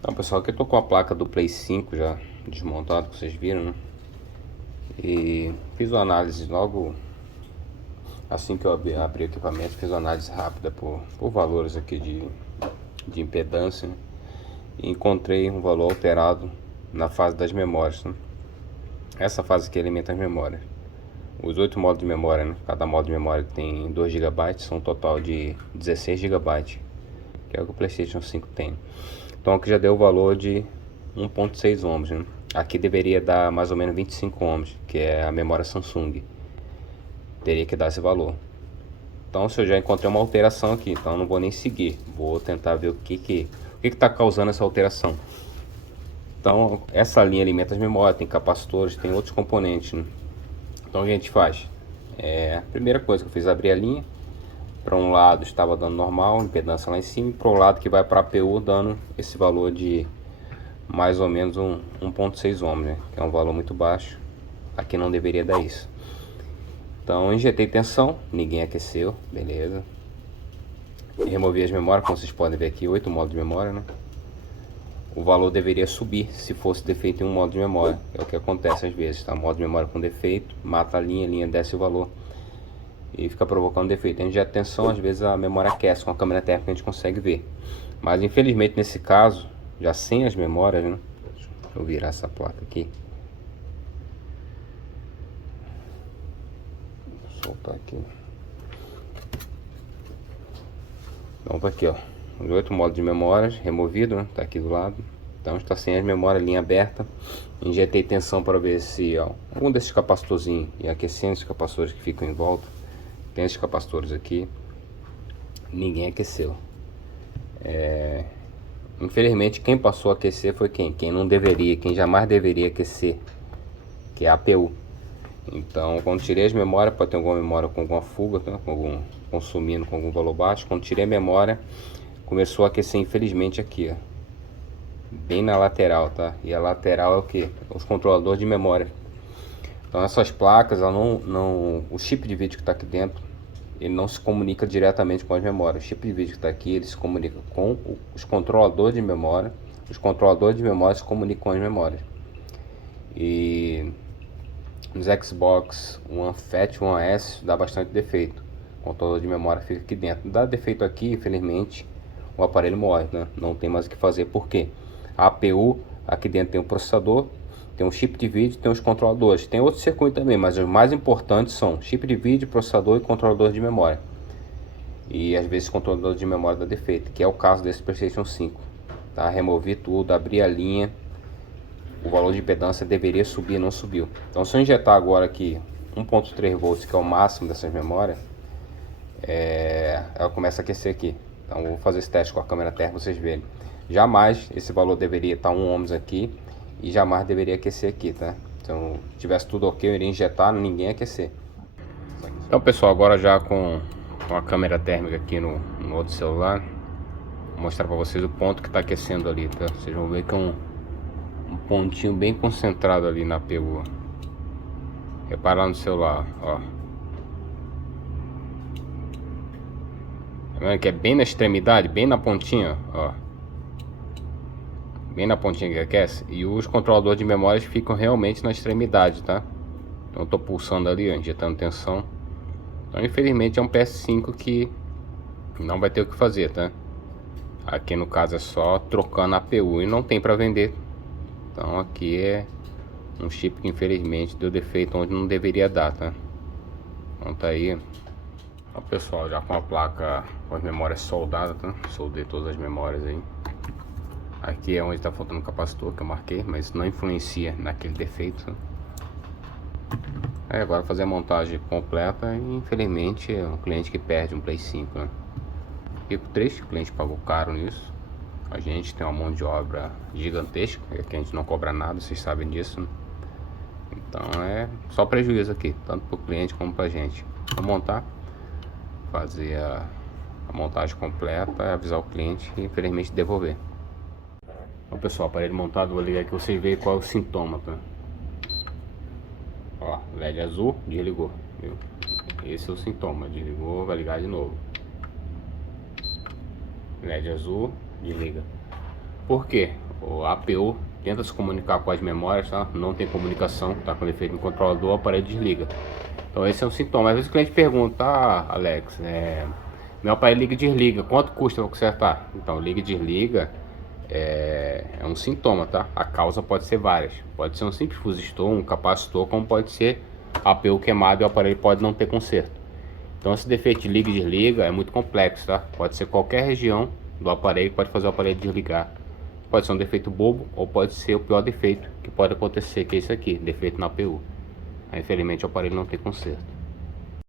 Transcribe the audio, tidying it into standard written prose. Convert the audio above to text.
Então, pessoal, aqui eu tô com a placa do Play 5 já desmontada, que vocês viram, né? E fiz uma análise logo assim que eu abri o equipamento, fiz uma análise rápida por valores aqui de impedância, né? E encontrei um valor alterado na fase das memórias, né? Essa fase que alimenta as memórias. Os 8 modos de memória, né? Cada modo de memória tem 2 GB, são um total de 16 GB, que é o que o PlayStation 5 tem. Então aqui já deu o valor de 1.6 ohms, né? Aqui deveria dar mais ou menos 25 ohms, que é a memória Samsung. Teria que dar esse valor. Então se eu já encontrei uma alteração aqui, então eu não vou nem seguir. Vou tentar ver o que está causando essa alteração. Então essa linha alimenta as memórias, tem capacitores, tem outros componentes, né? Então o que a gente faz? A primeira coisa que eu fiz, abrir a linha. Para um lado estava dando normal, impedância lá em cima, e para o lado que vai para a APU dando esse valor de mais ou menos 1.6 ohms, né? Que é um valor muito baixo. Aqui não deveria dar isso. Então injetei tensão, ninguém aqueceu, beleza. Removi as memórias, como vocês podem ver aqui, 8 modos de memória, né? O valor deveria subir se fosse defeito em um modo de memória. É o que acontece às vezes, tá? Modo de memória com defeito, mata a linha desce o valor e fica provocando defeito. A gente já tensão, às vezes a memória aquece, com a câmera térmica a gente consegue ver. Mas infelizmente nesse caso, já sem as memórias, né? Deixa eu virar essa placa aqui. Vou soltar aqui. Então tá aqui, ó. Os 8 modos de memórias removido, né? Tá aqui do lado. Então está sem as memórias, linha aberta. Injetei tensão para ver se, ó, algum desses capacitorzinhos ia aquecendo, esses capacitores que ficam em volta. Tem esses capacitores aqui. Ninguém aqueceu. Infelizmente quem passou a aquecer foi quem? Quem não deveria, quem jamais deveria aquecer, que é a APU. Então quando tirei as memórias, pode ter alguma memória com alguma fuga, tá? Com algum, consumindo com algum valor baixo. Quando tirei a memória, começou a aquecer infelizmente aqui, ó, bem na lateral, tá? E a lateral é o que? Os controladores de memória. Então essas placas, ela o chip de vídeo que está aqui dentro, ele não se comunica diretamente com as memórias. O chip de vídeo que está aqui, ele se comunica com os controladores de memória. Os controladores de memória se comunicam com as memórias. E nos Xbox One Fat, One S, dá bastante defeito. O controlador de memória fica aqui dentro. Dá defeito aqui, infelizmente, o aparelho morre, né? Não tem mais o que fazer. Por quê? A APU, aqui dentro tem um processador, tem um chip de vídeo, tem os controladores. Tem outros circuitos também, mas os mais importantes são chip de vídeo, processador e controlador de memória. E às vezes o controlador de memória dá defeito, que é o caso desse PlayStation 5. Tá? Removi tudo, abri a linha. O valor de impedância deveria subir, não subiu. Então se eu injetar agora aqui 1.3 volts, que é o máximo dessas memórias, ela começa a aquecer aqui. Então vou fazer esse teste com a câmera térmica para vocês verem. Jamais esse valor deveria estar 1 ohms aqui e jamais deveria aquecer aqui, tá? Então se tivesse tudo ok, eu iria injetar, ninguém ia aquecer. Então pessoal, agora já com a câmera térmica aqui no outro celular, vou mostrar para vocês o ponto que está aquecendo ali, tá? Vocês vão ver que é um pontinho bem concentrado ali na APU. Repara lá no celular, ó. Tá vendo que é bem na extremidade, bem na pontinha, ó. Bem na pontinha que aquece. E os controladores de memórias ficam realmente na extremidade, tá? Então eu tô pulsando ali, ó, injetando tensão. Então infelizmente é um PS5 que não vai ter o que fazer, tá? Aqui no caso é só trocando a APU e não tem para vender. Então aqui é um chip que infelizmente deu defeito onde não deveria dar, tá? Então tá aí. Então pessoal, já com a placa com as memórias soldadas, tá? Soldei todas as memórias aí. Aqui é onde está faltando o capacitor que eu marquei, mas isso não influencia naquele defeito, tá? Aí agora fazer a montagem completa e infelizmente é um cliente que perde um Play 5, né? Fico triste, o cliente pagou caro nisso. A gente tem uma mão de obra gigantesca, que a gente não cobra nada, vocês sabem disso, né? Então é só prejuízo aqui, tanto para o cliente como para a gente. Vou montar, fazer a montagem completa, avisar o cliente e infelizmente devolver. Então pessoal, aparelho montado, vou ligar aqui pra vocês verem qual é o sintoma, tá? Ó, LED azul, desligou, viu? Esse é o sintoma, desligou, vai ligar de novo. LED azul, desliga. Por quê? O APU tenta se comunicar com as memórias, tá? Não tem comunicação, tá com defeito no controlador, o aparelho desliga. Então esse é um sintoma. Às vezes o cliente pergunta: ah, Alex, meu aparelho liga e desliga, quanto custa para consertar? Então liga e desliga é um sintoma, tá? A causa pode ser várias. Pode ser um simples resistor, um capacitor, como pode ser APU queimado e o aparelho pode não ter conserto. Então esse defeito de liga e desliga é muito complexo, tá? Pode ser qualquer região do aparelho que pode fazer o aparelho desligar. Pode ser um defeito bobo ou pode ser o pior defeito que pode acontecer, que é isso aqui, defeito na APU. Aí, infelizmente o aparelho não tem conserto.